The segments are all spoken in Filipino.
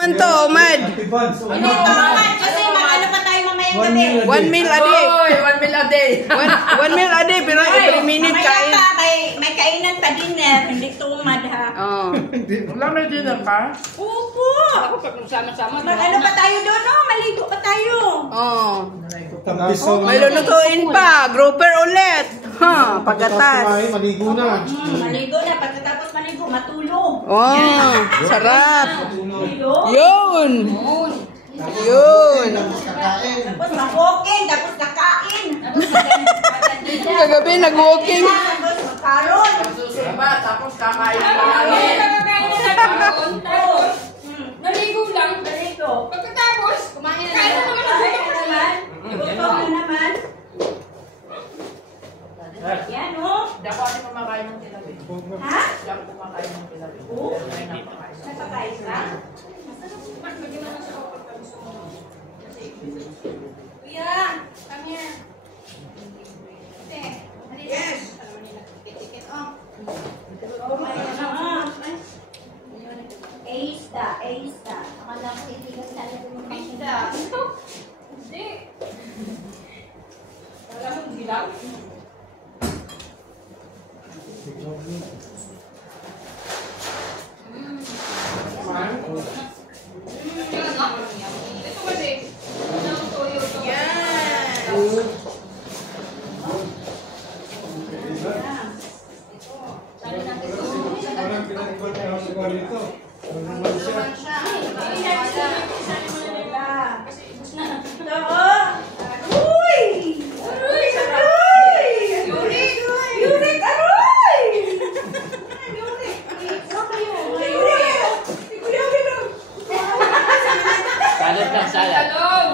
Man to, Mad. Hindi, tumaman kasi mag-ano pa tayo mamayang gabi. 1 meal a day. Oy, 1 meal a day. 1 meal a day, pero every minute kain. Mamaya pa, may kainan pa dinner. Hindi tumad ha. Oh. Wala may dinner ka? Opo. Ako pag sama-sama. Mag-ano pa tayo doon, no? Maligo pa tayo. Oh. May lunutuin pa. Grouper ulit. Ha, pagatas. Maligo na. Maligo na. Pagkatapos maligo, matulog. Oh, sarap. Matulog. Yun. Yun. Tapos mag-walking, tapos nakain. Kagabi nag-walking. Tapos magkaroon. Susuba, tapos kakain na Kakain namin. na nagkaroon. Tapos, naligo lang. Naligo. Pagkatapos, Kumain na kain na naman ako. Kumain na naman. Gutom na naman. Yan, oh. Hindi ako kasi kumakain ng tilabi. Ha? Hindi ako kumakain ng tilabi. Oo. Ay, napakain. Napakain ka? Kuya, come here. Ate, Yes. tikit oh. Aista, Aista. Akala ko hindi ka talaga Pizza. Hindi. Wala mong bilang? Ito kasi, ang toyo to. Sali natin ito. Parang pinag-iwan niya ako sa dito. Naman siya. Kasi ibus na. Uy! Aroy! Aroy! Yurik! Yurik! Aroy! Yurik! Salad lang, salad. Talong.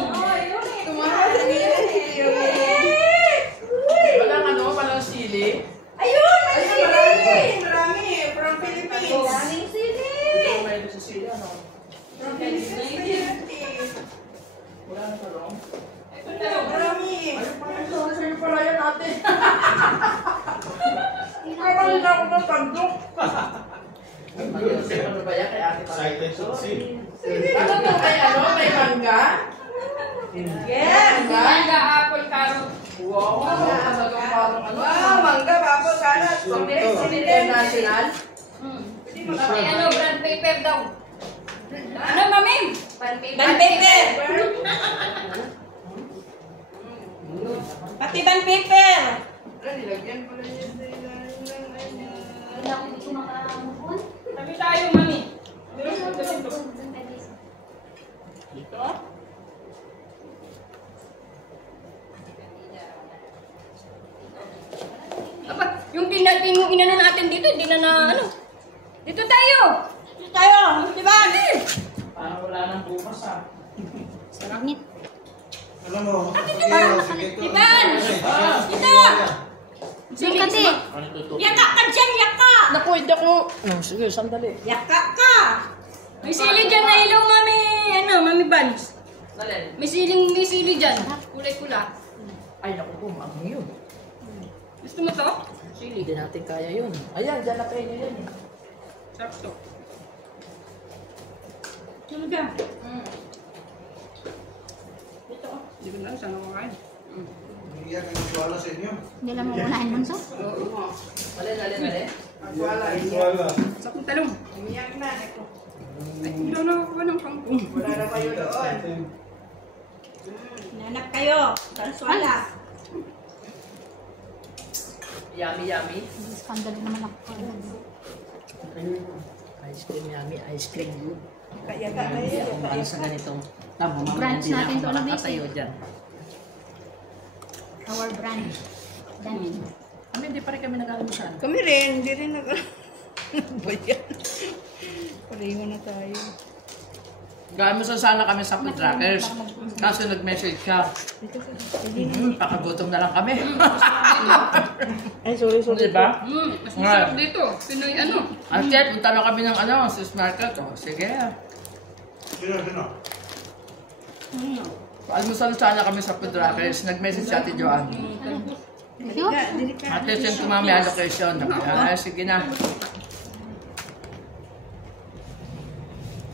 Walang ano, walang sili. Ayun! May sili! Marami. From Philippines. Daming sili! Ito may sa sili, ano? From Philippines. Wala na talong. Marami. Ay, sorry sa'yo pala yan, ate. Kakain na ako ng tandok. Ano ba yan kay ate pala? Excited to see. Ano to, may ano? May mangga? Yes. Manga, apple, carrot. Wow, talagang parang ano? Wow, mangga, papo, salad. International? Pati ano, brand paper daw. Ano, mami? Band paper! Pati band paper! Ano, nilagyan pala yun. Wala akong dito makamukon. Sabi tayo, mami. Dito? Aba, yung inano natin dito, hindi na ano. Dito tayo. Dito tayo! Di ba? Parang wala nang bukas ah. Sarap nito. Alam mo, Iban! Dito! Sige, Ano tutup? Yaka ka dyan! Yaka! Naku, hindi ako. Oh, sige, sandali. Yaka ka! may sili dyan na ilaw, mami. Ano, mami Bans. Dali. May sili dyan. Kulay-kula. Ay, naku po, maamo yun. Gusto mo to? Sili, hindi natin kaya yun. Ayan, dyan na kayo yun eh. Sarap to. Talaga? Dito. Hindi ko na alam saan ako kain. Iyan ang nagwala sa inyo. Hindi lang mo unahin mo so. Dali. Wala. Sa kong talong. Umiyak na. Eko. Ay, hindi na ako ng kangkong. Wala na kayo doon. Nanap kayo. Salswala. Yummy. Scandal naman ako. Ice cream yummy, ice cream good. Kaya ka na Hindi yun. ako para sa ganitong. Tama, mamaya Branch hindi na natin ako to, Luis, makakatayo dyan. Our brand. Dami. Kami, hindi pa rin kami nag-almusal. Kami rin. Hindi rin nag... Ano ba yan? Pareho na tayo. Nag-almusal sana kami sa food trackers. Kaso nag-message siya. Pakagutom na lang kami. Ay, sorry. Diba? Mas masarap dito. Pinoy ano. At yet, punta na kami ng ano, sis market. Oh, sige. Sino? Almusal sana kami sa food trackers. Nag-message si Ate Joanne. Ito? Ate, send ko mami allocation. Sige na.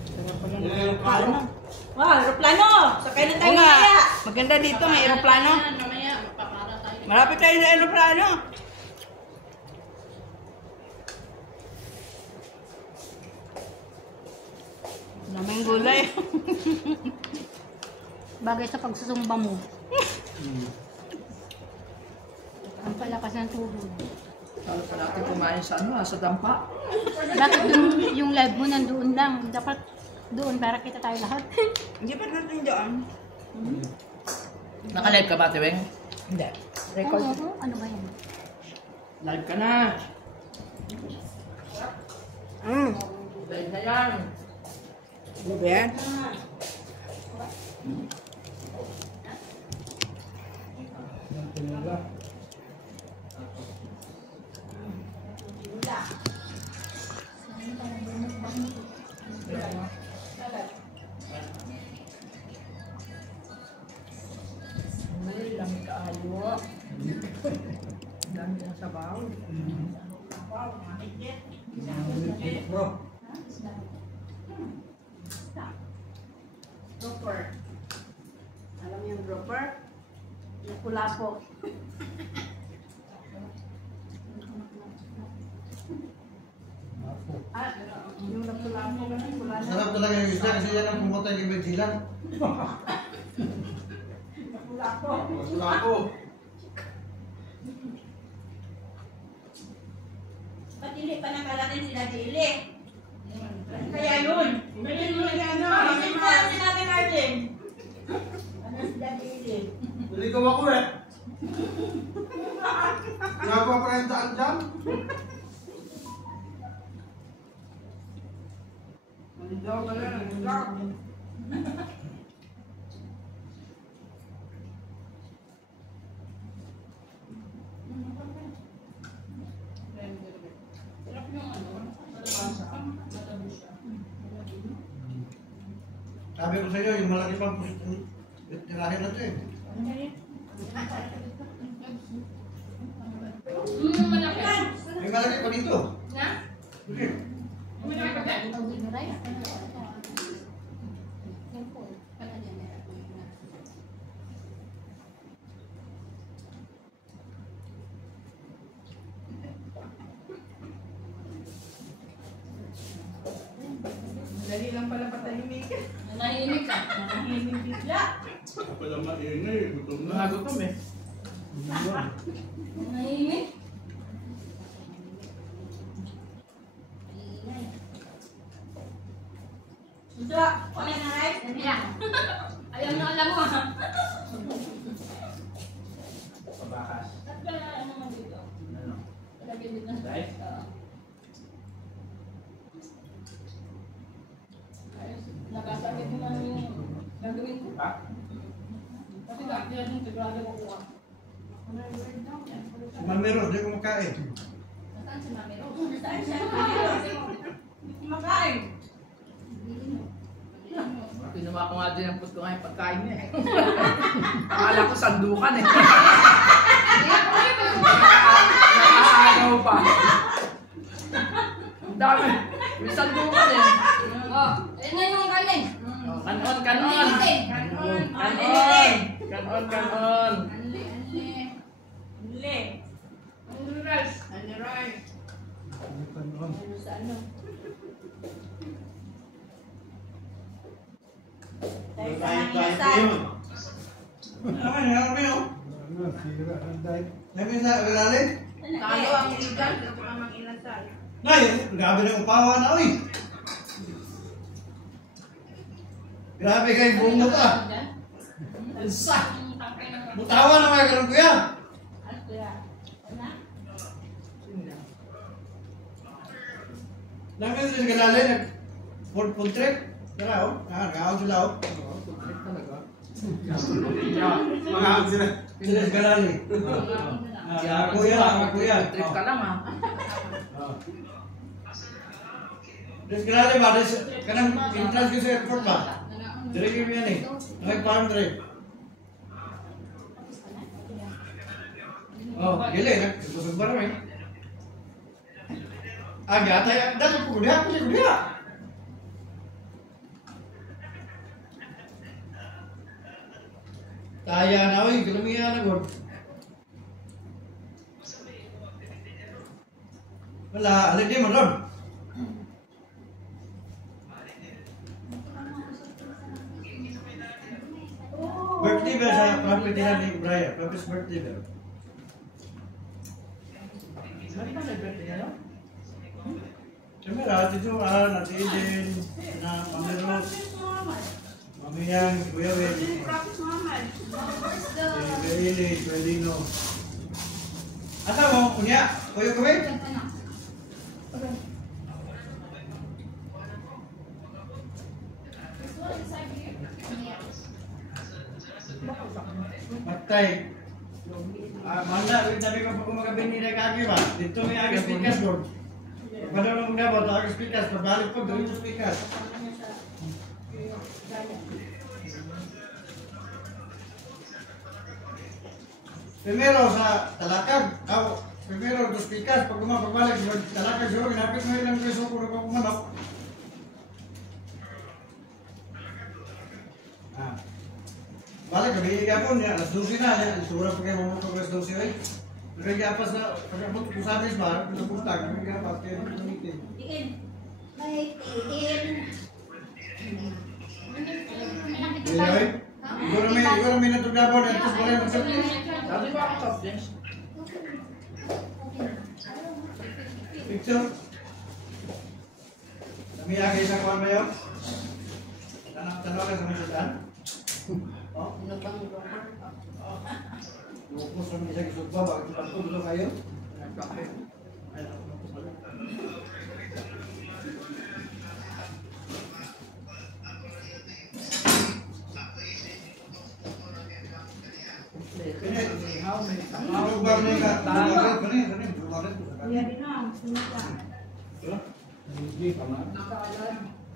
Sarap pala Aeroplano. Wow, aeroplano! Sakay na Oo tayo nga. kaya. Maganda dito, may aeroplano. Mamaya, magpapara tayo. Malapit tayo sa aeroplano. Daming gulay. Bagay sa pagsusumba mo. Ang palakas ng tuhod. Para pa natin kumain sa sa dampa. Bakit yung live mo nandoon lang? Dapat doon para kita tayo lahat. Hindi pa natin doon. Naka-live ka ba, Tiweng? Hindi. Oo, ano ba yan? Live ka na. Live na yan. Ano ba yan? Dami kaayo. Dami ng sabaw. Bro, Dropper. Alam niyo yung dropper? Yung kulapo. Yung nakulapo kasi kulapo. sarap talaga yung isda kasi yan ang pumunta yung ibig silang. Nakulapo. Wala ako. Ba't hindi pa nakalatin sila Dili? Kaya yun. Hindi mo na ano. Hindi mo na sinabi Martin. Ano sila Dili? Naligaw ako eh. Ginagawa pa rin daan dyan. Naligaw ka lang. Naligaw. Sabi ko sa iyo, yung malaki pang tirahin na ito eh. May malaki pa dito. Na? Sige. Dali lang pala patahimik. Nanahimik ka. Nahihimik bigla. Pala maingay, gutom Nangagutom eh. Nanahimik? Gusto, kumain na rice? Yeah. Ayaw na alam mo ha. Pabakas. At ano naman dito? Ano? Lagyan dito na. Rice? Ayos. Nakasakit mo na yung gagawin ko. Ha? Kasi dati na yung sigurado ko kuha. Si Mamero, di ko makain. Nasaan si Mami Rose? Saan siya? Hindi kumakain. Pinuha ko nga din ang puto nga yung pagkain niya eh. Akala ko sandukan eh. Nakahagaw pa. Ang dami. May sandukan eh. Oh, ayun na yung kanin. Kanon, kanon. Kanon. Kanon. Kanon, kanon. Hindi. Ang rice. Ano rice? Ano sa ano? Dahil sa nanginasal. Naman, naman mo yun. Ano, sira ang dahil. Nabi sa ilalim. Talo ang ligan. Ito pa mang inasal. Nay, grabe ng upawa na, uy. Grabe kayo bungot ah. Sa. Butawa na mga ganun kuya. Namin sila sa galalay, nag-full trip. Tara, oh. Nakakawag sila, oh. Mga sila. Sila sa galalay. Kuya lang, kuya. Trip ka lang ah. Terus galalay ba? Kanang entrance ko sa airport ba? Dire kami yan eh. Nag-farm trip. Oh, gila, nag-busog ba naman? Agak tayo, dahil ko dia, ko dia. Kaya na, oy, kalamihan na, God. Wala, alin din mo, Ron. Birthday ba sa property ni Brian? Prophet's birthday ba? Ano ba may birthday niya, no? Siyempre, Ate Joanne, Ate Eden, na Mami Rose, Mami Yang, Kuya Will, Kuya Ili, Kuya Lino. Ata mo, kunya, Kuya Kuya? Matay. Manda, wait nabi ko pa kumagabini na kagi ba? Dito may agis pikas, Lord. Padahal mo nga ba, ito agis pikas, pabalik ko, gawin sa pikas. Primero sa talakag, primero dos pikas, pag pagbalik sa talakag, siguro ginapit mo ilang peso kung manok. Balik, kabigay ka po niya, alas 12 na, niya, isura pa kayo mamukha alas 12 ay. Nagay apas na, pagkabot ko sa amin ba, pinapuntag, nagay apas, kaya nang tumitin. Iin. May iin. Ay, siguro may natugabo na, tapos wala yung sabi. Sabi ba ako soft drinks? Picture. Kami agay sa kawan ba yun? Tanong ka sa mga sudan? Oh? Lupos kami sa kisot ba? Bakit pagtulo kayo? Nagkape. Lugar na yung lugar ba niya? Lugar na Kuya Binong, sunod ka.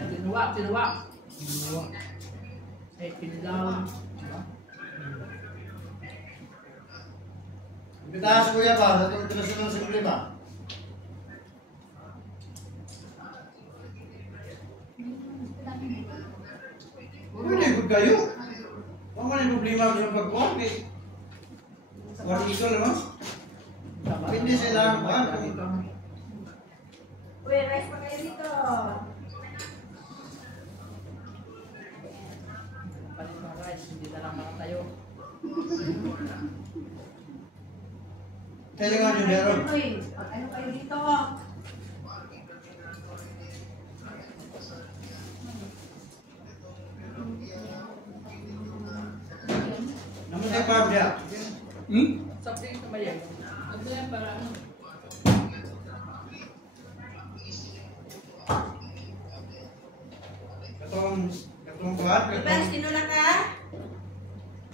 Tinuwa. Eh, pinilaw. Pitaas kuya ba? Sa itong international simple ba? Pwede good kayo. Huwag mo na yung problema ko sa pagkuhan. Huwag ito naman. Hindi sila ang kuhan. Uy, rice pa kayo dito. Hindi na lang makatayo. Kaya nga nyo meron. Uy, ano kayo dito? Naman tayo pa dia. Soft drinks na ba yan? Ano yan para ano? Katong kuhan. Diba, sinula ka?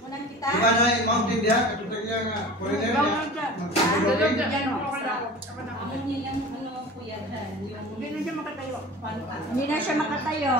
Munang kita? Diba na yung mountain dia? Katong yang foreigner dia. Ano niya yung ano, kuya dyan? Yung Hindi na siya makatayo. Hindi na siya makatayo.